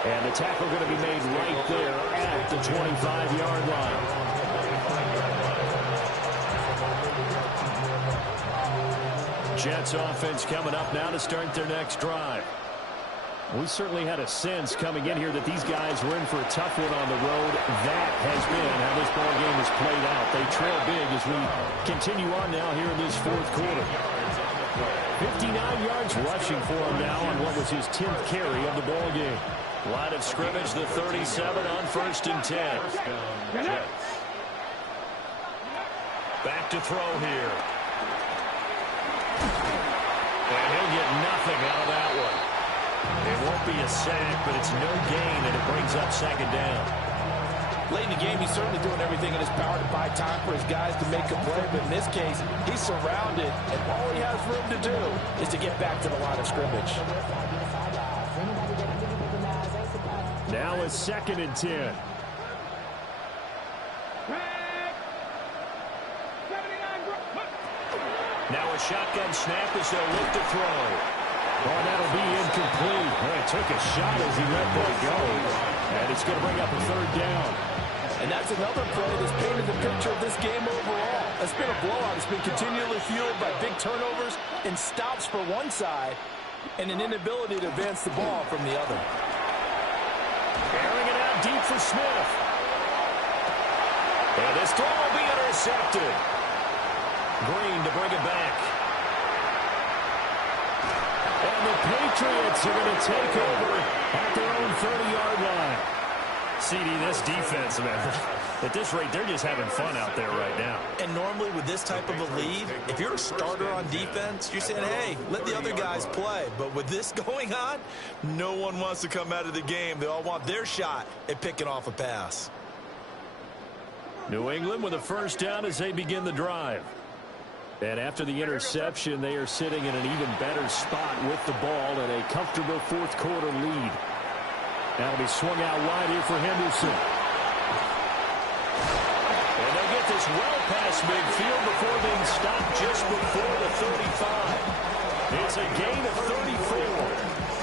And the tackle going to be made right there at the 25-yard line. Jets offense coming up now to start their next drive. We certainly had a sense coming in here that these guys were in for a tough one on the road. That has been how this ball game has played out. They trail big as we continue on now here in this 4th quarter. 59 yards rushing for him now on what was his 10th carry of the ball game. Line of scrimmage, the 37 on 1st and 10. Back to throw here. And he'll get nothing out of that one. It won't be a sack, but it's no gain, and it brings up 2nd down. Late in the game, he's certainly doing everything in his power to buy time for his guys to make a play, but in this case, he's surrounded, and all he has room to do is to get back to the line of scrimmage. Now it's 2nd and 10. Now a shotgun snap as they'll look to throw. Oh, that'll be incomplete. Well, he took a shot as he let that go. And it's going to bring up a 3rd down. And that's another play that's painted the picture of this game overall. It's been a blowout. It's been continually fueled by big turnovers and stops for one side and an inability to advance the ball from the other. Airing it out deep for Smith. And this throw will be intercepted. Green to bring it back. And the Patriots are going to take over at their own 30-yard line. CD, this defense, man, at this rate, they're just having fun out there right now. And normally with this type of a lead, if you're a starter on defense, you're saying, hey, let the other guys play. But with this going on, no one wants to come out of the game. They all want their shot at picking off a pass. New England with a 1st down as they begin the drive. And after the interception, they are sitting in an even better spot with the ball and a comfortable 4th quarter lead. That'll be swung out wide here for Henderson. And they'll get this well past midfield before being stopped just before the 35. It's a gain of 34.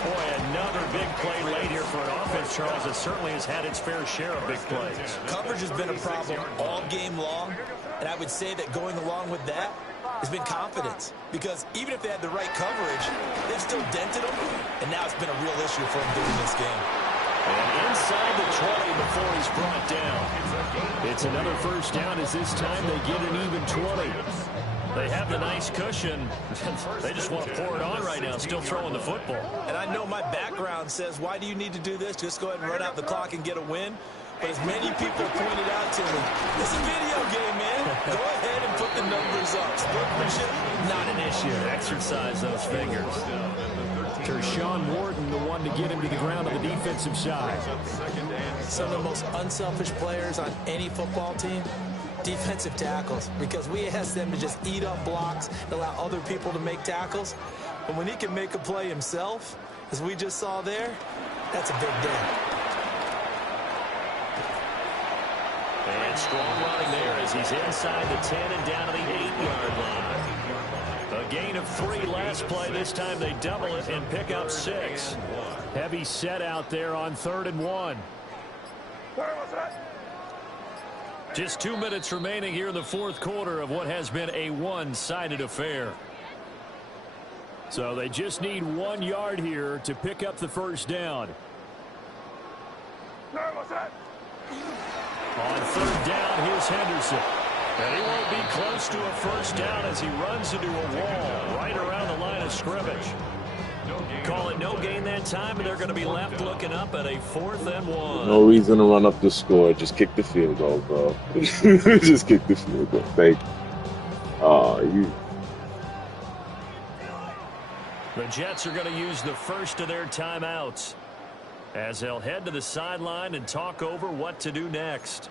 Boy, another big play late here for an offense, Charles, that certainly has had its fair share of big plays. Coverage has been a problem all game long, and I would say that going along with that has been confidence. Because even if they had the right coverage, they've still dented them, and now it's been a real issue for them during this game. And inside the 20 before he's brought down. It's another first down as this time they get an even 20. They have the nice cushion. They just want to pour it on right now, still throwing the football. And I know my background says, why do you need to do this? Just go ahead and run out the clock and get a win. But as many people pointed out to me, it's a video game, man. Go ahead and put the numbers up. Sportsmanship, not an issue. Exercise those fingers. Tershawn Wharton, the one to get him to the ground on the defensive side. Some of the most unselfish players on any football team, defensive tackles, because we ask them to just eat up blocks and allow other people to make tackles. But when he can make a play himself, as we just saw there, that's a big day. And strong running there as he's inside the 10 and down to the 8-yard line. A gain of 3 last play. This time they double it and pick up 6. Heavy set out there on 3rd and 1. Just 2 minutes remaining here in the 4th quarter of what has been a one-sided affair. So they just need 1 yard here to pick up the first down. On 3rd down, here's Henderson. And he won't be close to a first down as he runs into a wall right around the line of scrimmage. Call it no gain that time, and they're going to be left looking up at a 4th and 1. No reason to run up the score. Just kick the field goal, bro. Just kick the field goal. Thank you. The Jets are going to use the first of their timeouts as they'll head to the sideline and talk over what to do next.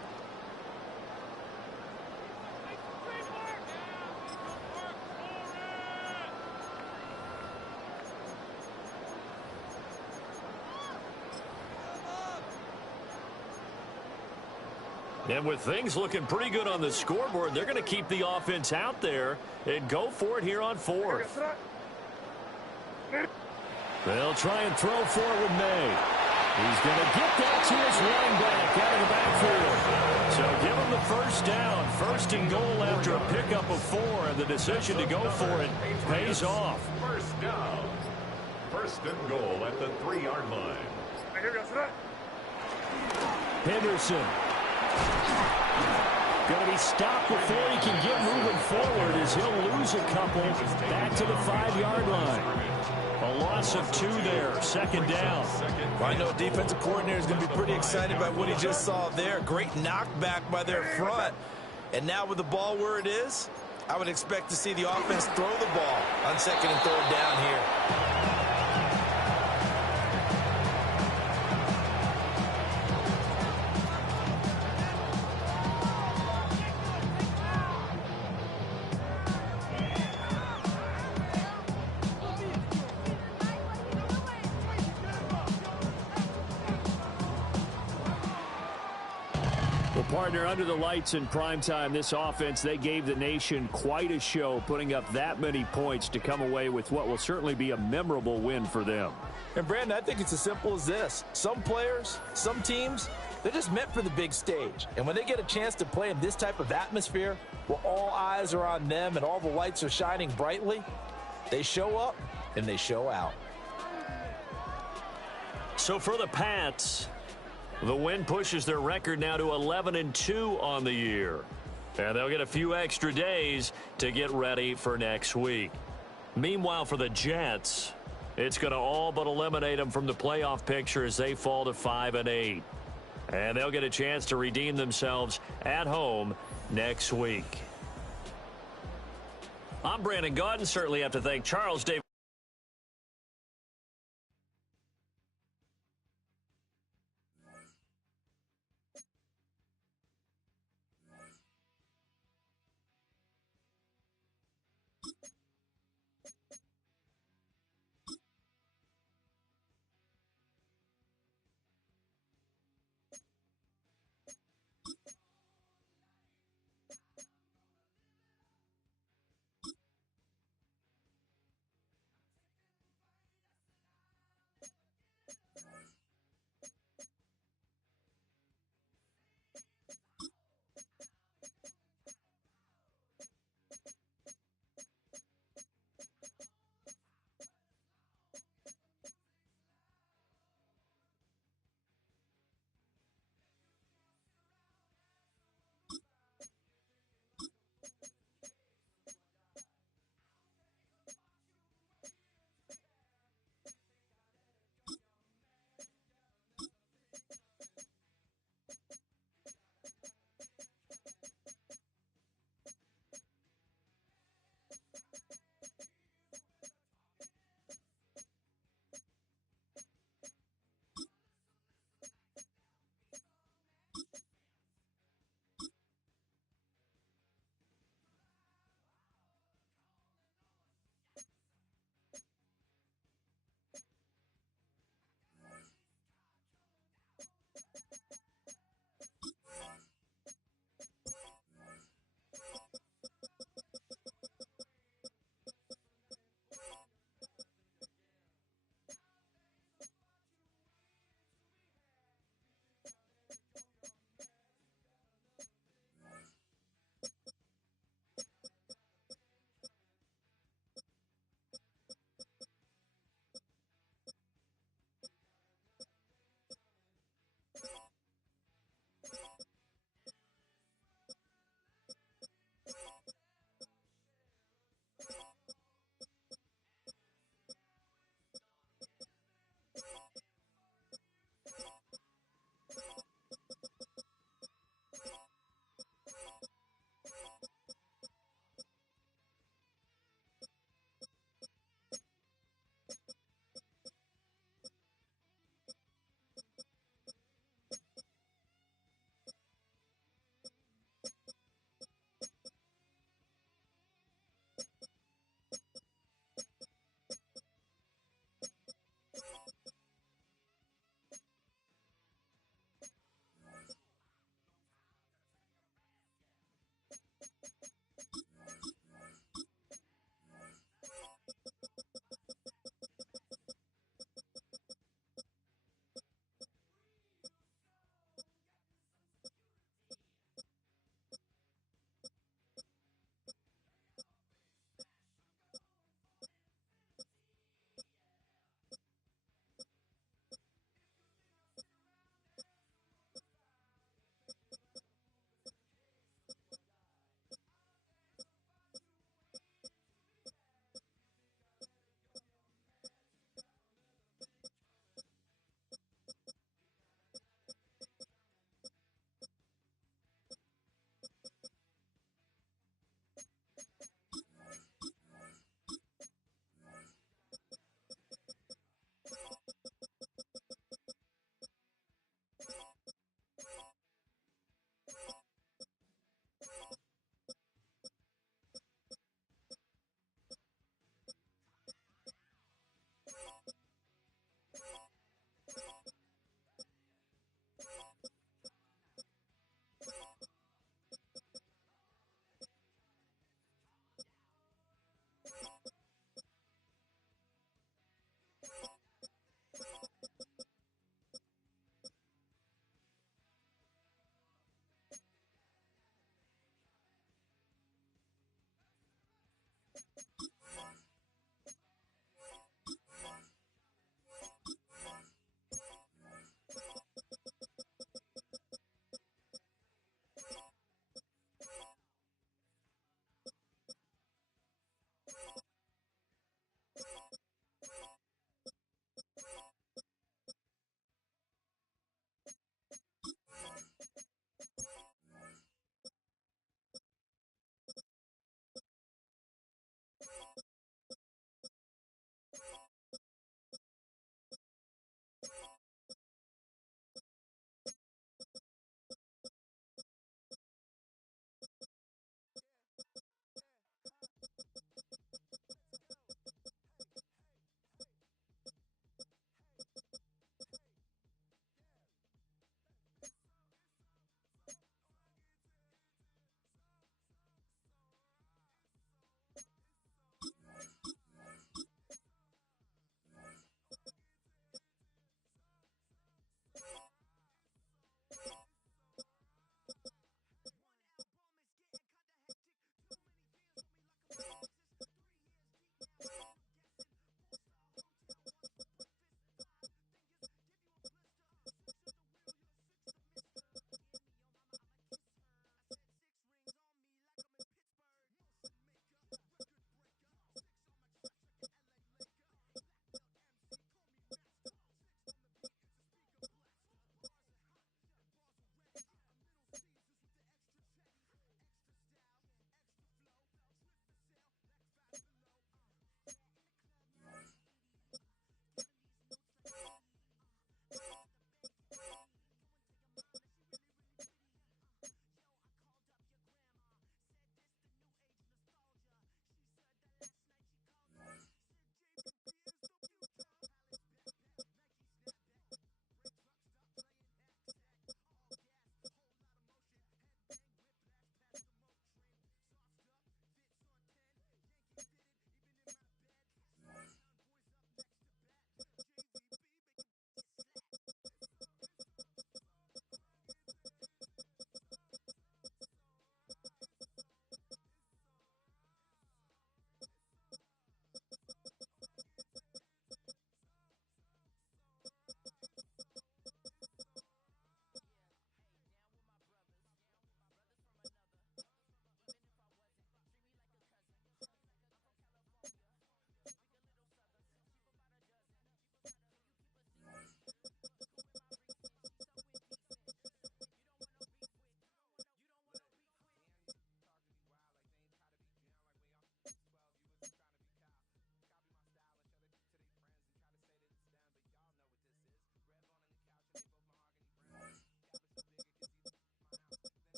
And with things looking pretty good on the scoreboard, they're going to keep the offense out there and go for it here on 4th. They'll try and throw for it with May. He's going to get that to his running back out of the backfield. So give him the first down. 1st and goal after a pickup of 4, and the decision to go for it pays off. First down. 1st and goal at the 3-yard line. Henderson. Going to be stopped before he can get moving forward as he'll lose a couple back to the 5-yard line. A loss of 2 there, 2nd down. Well, I know defensive coordinator is going to be pretty excited by what he just saw there. Great knockback by their front. And now with the ball where it is, I would expect to see the offense throw the ball on 2nd and 3rd down here. Partner, under the lights in primetime, this offense, they gave the nation quite a show, putting up that many points to come away with what will certainly be a memorable win for them. And, Brandon, I think it's as simple as this. Some players, some teams, they're just meant for the big stage. And when they get a chance to play in this type of atmosphere, where all eyes are on them and all the lights are shining brightly, they show up and they show out. So for the Pats, the win pushes their record now to 11-2 on the year. And they'll get a few extra days to get ready for next week. Meanwhile, for the Jets, it's going to all but eliminate them from the playoff picture as they fall to 5-8. And they'll get a chance to redeem themselves at home next week. I'm Brandon Gaudin. Certainly have to thank Charles Davis.